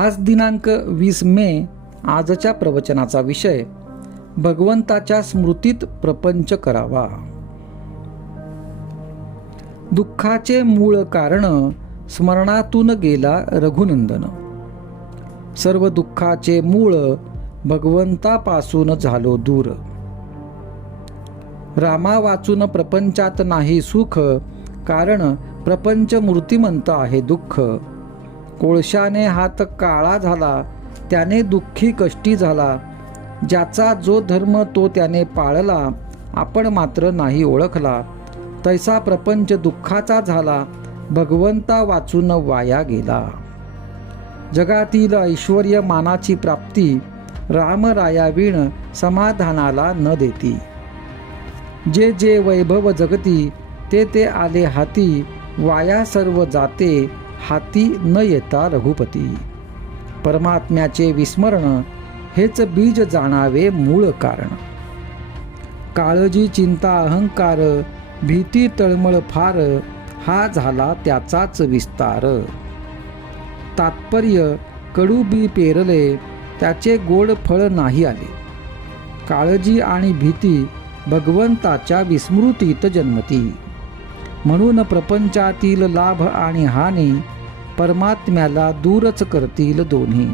आज दिनांक 20 मे. आजच्या प्रवचनाचा विषय भगवंताच्या स्मृतीत प्रपंच करावा. दुःखाचे मूळ कारण स्मरणातून गेला रघुनंदन. सर्व दुःखाचे मूळ भगवंतापासून झालो दूर. रामा वाचून प्रपंचात नाही सुख, कारण प्रपंच मूर्तिमंत आहे दुःख. कोळशाने हात काळा झाला, त्याने दुःखी कष्टी झाला. ज्याचा जो धर्म तो त्याने पाळला, आपण मात्र नाही ओळखला. तैसा प्रपंच दुःखाचा झाला, भगवंता वाचून वाया गेला. जगातील ऐश्वर्य मानाची प्राप्ती रामरायाविण समाधानाला न देती. जे जे वैभव जगती ते ते आले हाती, वाया सर्व जाते हाती न येता रघुपती. परमात्म्याचे विस्मरण हेच बीज जाणावे मूळ कारण. काळजी चिंता अहंकार भीती तळमळ फार, हा झाला त्याचाच विस्तार. तात्पर्य कडू बी पेरले, त्याचे गोड फळ नाही आले. काळजी आणि भीती भगवंताच्या विस्मृतीत जन्मती. म्हणून प्रपंचातील लाभ आणि हानी परमात्म्याला दूरच करतील दोन्ही.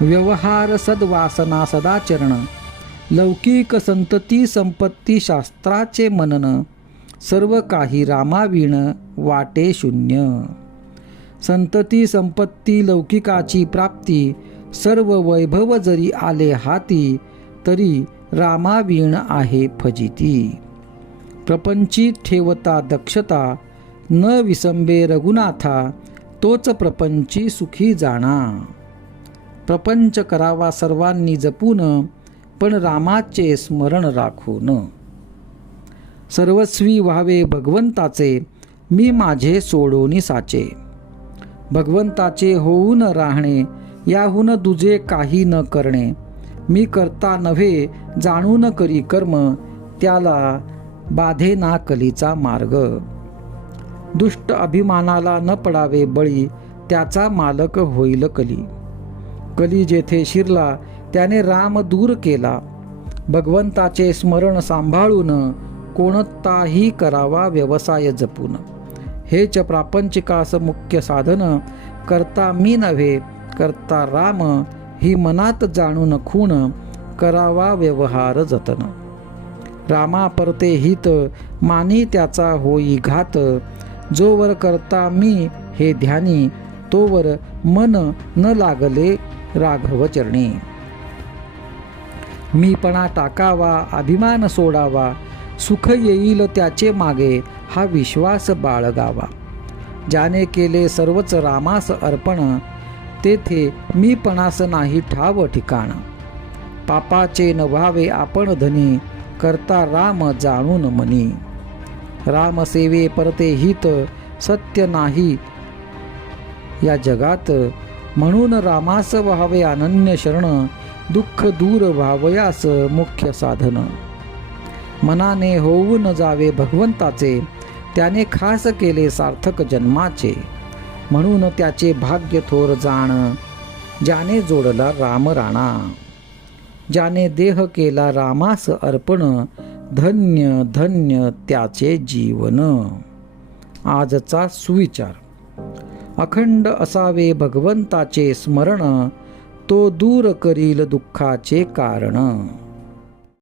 व्यवहार सद्वासना सदाचरण, लौकिक संतती संपत्ती शास्त्राचे मनन, सर्व काही रामाविण वाटे शून्य. संतती संपत्ती लौकिकाची प्राप्ती, सर्व वैभव जरी आले हाती, तरी रामाविण आहे फजिती. प्रपंची ठेवता दक्षता, न विसंबे रघुनाथा, तोच प्रपंची सुखी जाणा. प्रपंच करावा सर्वांनी जपून, पण रामाचे स्मरण राखून. सर्वस्वी व्हावे भगवंताचे, मी माझे सोडोनी साचे. भगवंताचे होऊन राहणे, याहून दुजे काही न करणे. मी करता नव्हे जाणून करी कर्म, त्याला बाधे ना कलीचा मार्ग. दुष्ट अभिमानाला न पडावे बळी, त्याचा मालक होईल कली. कली जेथे शिरला त्याने राम दूर केला. भगवंताचे स्मरण सांभाळून, कोणताही करावा व्यवसाय जपून. हेच प्रापंचिकास मुख्य साधन, करता मी नव्हे करता राम, ही मनात जाणून खूण, करावा व्यवहार जतन. रामा परते हित, मानी त्याचा होई घात. जोवर करता मी हे ध्यानी, तोवर मन न लागले राघव चरणी. मीपणा टाकावा अभिमान सोडावा, सुख येईल त्याचे मागे हा विश्वास बाळगावा. ज्याने केले सर्वच रामास अर्पण, तेथे मीपणास नाही ठाव ठिकाण. पापाचे न व्हावे आपण धनी, करता राम जाणून मनी. राम सेवे परते हित, सत्य नाही या जगात. म्हणून रामास व्हावे अनन्य शरण, दुःख दूर व्हावयास मुख्य साधन. मनाने होऊन जावे भगवंताचे, त्याने खास केले सार्थक जन्माचे. म्हणून त्याचे भाग्य थोर जाण, ज्याने जोडला राम राणा. ज्याने देह केला रामास अर्पण, धन्य धन्य त्याचे जीवन. आजचा सुविचार. अखंड असावे भगवंताचे स्मरण, तो दूर करील दुःखाचे कारण.